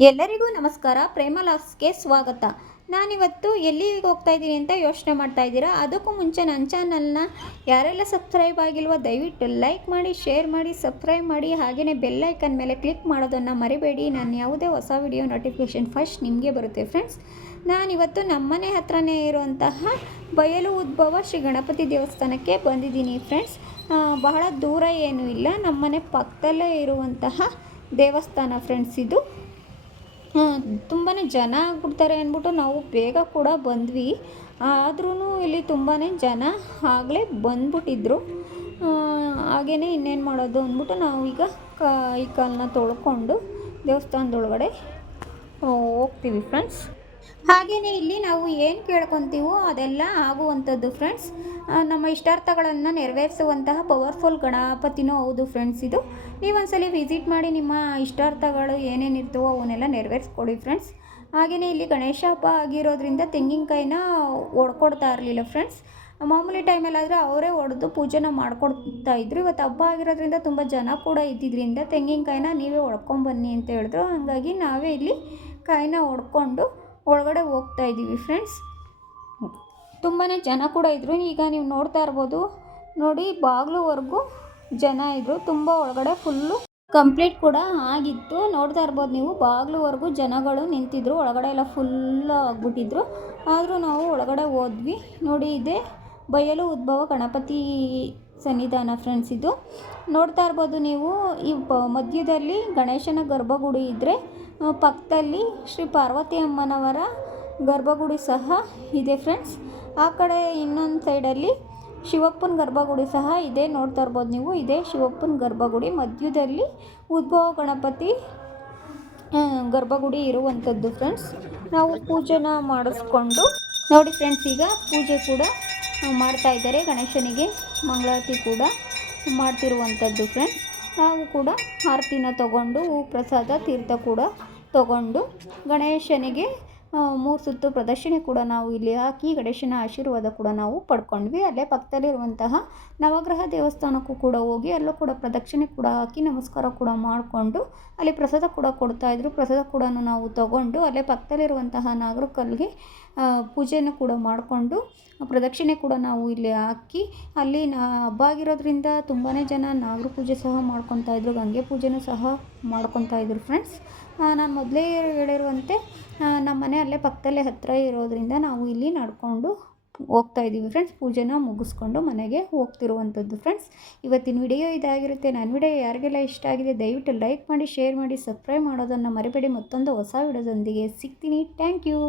ಎಲ್ಲರಿಗೂ ನಮಸ್ಕಾರ. ಪ್ರೇಮ ಲಾಗ್ಸ್ಗೆ ಸ್ವಾಗತ. ನಾನಿವತ್ತು ಎಲ್ಲಿಗೆ ಹೋಗ್ತಾ ಇದ್ದೀನಿ ಅಂತ ಯೋಚನೆ ಮಾಡ್ತಾ ಇದ್ದೀರಾ? ಅದಕ್ಕೂ ಮುಂಚೆ ನನ್ನ ಚಾನಲ್ನ ಯಾರೆಲ್ಲ ಸಬ್ಸ್ಕ್ರೈಬ್ ಆಗಿಲ್ವೋ ದಯವಿಟ್ಟು ಲೈಕ್ ಮಾಡಿ, ಶೇರ್ ಮಾಡಿ, ಸಬ್ಸ್ಕ್ರೈಬ್ ಮಾಡಿ. ಹಾಗೆಯೇ ಬೆಲ್ಲೈಕನ್ ಮೇಲೆ ಕ್ಲಿಕ್ ಮಾಡೋದನ್ನು ಮರಿಬೇಡಿ. ನಾನು ಯಾವುದೇ ಹೊಸ ವಿಡಿಯೋ ನೋಟಿಫಿಕೇಷನ್ ಫಸ್ಟ್ ನಿಮಗೆ ಬರುತ್ತೆ ಫ್ರೆಂಡ್ಸ್. ನಾನಿವತ್ತು ನಮ್ಮನೆ ಹತ್ರನೇ ಇರುವಂತಹ ಬಯಲು ಉದ್ಭವ ಶ್ರೀ ಗಣಪತಿ ದೇವಸ್ಥಾನಕ್ಕೆ ಬಂದಿದ್ದೀನಿ ಫ್ರೆಂಡ್ಸ್. ಬಹಳ ದೂರ ಏನೂ ಇಲ್ಲ. ನಮ್ಮನೆ ಪಕ್ಕದಲ್ಲೇ ಇರುವಂತಹ ದೇವಸ್ಥಾನ ಫ್ರೆಂಡ್ಸ್ ಇದು. ತುಂಬಾ ಜನ ಆಗ್ಬಿಡ್ತಾರೆ ಅಂದ್ಬಿಟ್ಟು ನಾವು ಬೇಗ ಕೂಡ ಬಂದ್ವಿ. ಆದ್ರೂ ಇಲ್ಲಿ ತುಂಬಾ ಜನ ಆಗಲೇ ಬಂದ್ಬಿಟ್ಟಿದ್ರು. ಹಾಗೇ ಇನ್ನೇನು ಮಾಡೋದು ಅಂದ್ಬಿಟ್ಟು ನಾವು ಈಗ ಕೈ ಕಾಲನ್ನ ತೊಳ್ಕೊಂಡು ದೇವಸ್ಥಾನದೊಳಗಡೆ ಹೋಗ್ತೀವಿ ಫ್ರೆಂಡ್ಸ್ ಹಾಗೆಯೇ ಇಲ್ಲಿ ನಾವು ಏನು ಕೇಳ್ಕೊತೀವೋ ಅದೆಲ್ಲ ಆಗುವಂಥದ್ದು ಫ್ರೆಂಡ್ಸ್ ನಮ್ಮ ಇಷ್ಟಾರ್ಥಗಳನ್ನು ನೆರವೇರಿಸುವಂತಹ ಪವರ್ಫುಲ್ ಗಣಪತಿನೂ ಹೌದು ಫ್ರೆಂಡ್ಸ್ ಇದು. ನೀವೊಂದ್ಸಲಿ ವಿಸಿಟ್ ಮಾಡಿ ನಿಮ್ಮ ಇಷ್ಟಾರ್ಥಗಳು ಏನೇನು ಇರ್ತವೋ ಅವನ್ನೆಲ್ಲ ನೆರವೇರಿಸ್ಕೊಡಿ ಫ್ರೆಂಡ್ಸ್ ಹಾಗೆಯೇ ಇಲ್ಲಿ ಗಣೇಶ ಹಬ್ಬ ಆಗಿರೋದ್ರಿಂದ ತೆಂಗಿನಕಾಯಿನ ಒಡ್ಕೊಡ್ತಾ ಇರಲಿಲ್ಲ ಫ್ರೆಂಡ್ಸ್ ಮಾಮೂಲಿ ಟೈಮಲ್ಲಾದರೆ ಅವರೇ ಒಡೆದು ಪೂಜೆನ ಮಾಡ್ಕೊಡ್ತಾ ಇದ್ರು. ಇವತ್ತು ಹಬ್ಬ ಆಗಿರೋದ್ರಿಂದ ತುಂಬ ಜನ ಕೂಡ ಇದ್ದಿದ್ದರಿಂದ ತೆಂಗಿನಕಾಯಿನ ನೀವೇ ಒಡ್ಕೊಂಬನ್ನಿ ಅಂತ ಹೇಳಿದ್ರು. ಹಾಗಾಗಿ ನಾವೇ ಇಲ್ಲಿ ಕಾಯಿನ ಒಡ್ಕೊಂಡು ಒಳಗಡೆ ಹೋಗ್ತಾ ಇದ್ದೀವಿ ಫ್ರೆಂಡ್ಸ್ ತುಂಬಾ ಜನ ಕೂಡ ಇದ್ದರು ಈಗ ನೀವು ನೋಡ್ತಾ ಇರ್ಬೋದು. ನೋಡಿ, ಬಾಗಿಲುವರೆಗೂ ಜನ ಇದ್ದರು ತುಂಬ ಒಳಗಡೆ ಫುಲ್ಲು ಕಂಪ್ಲೀಟ್ ಕೂಡ ಆಗಿತ್ತು. ನೋಡ್ತಾ ಇರ್ಬೋದು ನೀವು, ಬಾಗಿಲುವರೆಗೂ ಜನಗಳು ನಿಂತಿದ್ರು. ಒಳಗಡೆ ಎಲ್ಲ ಫುಲ್ ಆಗ್ಬಿಟ್ಟಿದ್ರು. ಆದರೂ ನಾವು ಒಳಗಡೆ ಹೋದ್ವಿ. ನೋಡಿ, ಇದೆ ಬಯಲು ಉದ್ಭವ ಗಣಪತಿ ಸನ್ನಿಧಾನ ಫ್ರೆಂಡ್ಸ್ ಇದು. ನೋಡ್ತಾ ಇರ್ಬೋದು ನೀವು, ಈ ಮಧ್ಯದಲ್ಲಿ ಗಣೇಶನ ಗರ್ಭಗುಡಿ ಇದ್ದರೆ ಪಕ್ಕದಲ್ಲಿ ಶ್ರೀ ಪಾರ್ವತಿ ಅಮ್ಮನವರ ಗರ್ಭಗುಡಿ ಸಹ ಇದೆ ಫ್ರೆಂಡ್ಸ್ ಆ ಕಡೆ ಇನ್ನೊಂದು ಸೈಡಲ್ಲಿ ಶಿವಪ್ಪನ ಗರ್ಭಗುಡಿ ಸಹ ಇದೆ, ನೋಡ್ತಾ ಇರ್ಬೋದು ನೀವು. ಇದೇ ಶಿವಪ್ಪನ ಗರ್ಭಗುಡಿ. ಮಧ್ಯದಲ್ಲಿ ಉದ್ಭವ ಗಣಪತಿ ಗರ್ಭಗುಡಿ ಇರುವಂಥದ್ದು ಫ್ರೆಂಡ್ಸ್ ನಾವು ಪೂಜೆನ ಮಾಡಿಸ್ಕೊಂಡು, ನೋಡಿ ಫ್ರೆಂಡ್ಸ್ ಈಗ ಪೂಜೆ ಕೂಡ ಮಾಡ್ತಾ ಇದ್ದಾರೆ ಗಣೇಶನಿಗೆ. ಮಂಗಳಾರತಿ ಕೂಡ ಮಾಡ್ತಿರುವಂಥದ್ದು ಫ್ರೆಂಡ್ಸ್ ನಾವು ಕೂಡ ಆರತಿನ ತಗೊಂಡು ಹೂ ಪ್ರಸಾದ ತೀರ್ಥ ಕೂಡ ತಗೊಂಡು ಗಣೇಶನಿಗೆ ಮೂರು ಸುತ್ತು ಪ್ರದಕ್ಷಿಣೆ ಕೂಡ ನಾವು ಇಲ್ಲಿ ಹಾಕಿ, ಗಣೇಶನ ಆಶೀರ್ವಾದ ಕೂಡ ನಾವು ಪಡ್ಕೊಂಡ್ವಿ. ಅಲ್ಲೇ ಪಕ್ಕದಲ್ಲಿರುವಂತಹ ನವಗ್ರಹ ದೇವಸ್ಥಾನಕ್ಕೂ ಕೂಡ ಹೋಗಿ ಅಲ್ಲೂ ಕೂಡ ಪ್ರದಕ್ಷಿಣೆ ಕೂಡ ಹಾಕಿ, ನಮಸ್ಕಾರ ಕೂಡ ಮಾಡಿಕೊಂಡು ಅಲ್ಲಿ ಪ್ರಸಾದ ಕೂಡ ಕೊಡ್ತಾಯಿದ್ರು ಪ್ರಸಾದ ಕೂಡ ನಾವು ತಗೊಂಡು ಅಲ್ಲೇ ಪಕ್ಕದಲ್ಲಿರುವಂತಹ ನಾಗರಕಲ್ಗೆ ಪೂಜೆಯನ್ನು ಕೂಡ ಮಾಡಿಕೊಂಡು ಪ್ರದಕ್ಷಿಣೆ ಕೂಡ ನಾವು ಇಲ್ಲಿ ಹಾಕಿ, ಅಲ್ಲಿ ಹಬ್ಬ ಆಗಿರೋದ್ರಿಂದ ತುಂಬಾ ಜನ ನಾಗರ ಪೂಜೆ ಸಹ ಮಾಡ್ಕೊತಾ ಇದ್ರು, ಗಂಗೆ ಪೂಜೆನೂ ಸಹ ಮಾಡ್ಕೊತಾ ಇದ್ರು ಫ್ರೆಂಡ್ಸ್ ನಾನು ಮೊದಲೇ ಹೇಳಿರುವಂತೆ ನಮ್ಮ ಮನೆ ಅಲ್ಲೇ ಪಕ್ಕದಲ್ಲೇ ಹತ್ತಿರ ಇರೋದರಿಂದ ನಾವು ಇಲ್ಲಿ ನಡ್ಕೊಂಡು ಹೋಗ್ತಾ ಇದ್ದೀವಿ ಫ್ರೆಂಡ್ಸ್ ಪೂಜೆನ ಮುಗಿಸ್ಕೊಂಡು ಮನೆಗೆ ಹೋಗ್ತಿರುವಂಥದ್ದು ಫ್ರೆಂಡ್ಸ್ ಇವತ್ತಿನ ವಿಡಿಯೋ ಇದಾಗಿರುತ್ತೆ. ನನ್ನ ವಿಡಿಯೋ ಯಾರಿಗೆಲ್ಲ ಇಷ್ಟ ಆಗಿದೆ ದಯವಿಟ್ಟು ಲೈಕ್ ಮಾಡಿ ಶೇರ್ ಮಾಡಿ ಸಬ್ಸ್ಕ್ರೈಬ್ ಮಾಡೋದನ್ನು ಮರಿಬೇಡಿ. ಮತ್ತೊಂದು ಹೊಸ ವಿಡಿಯೋದೊಂದಿಗೆ ಸಿಗ್ತೀನಿ. Thank you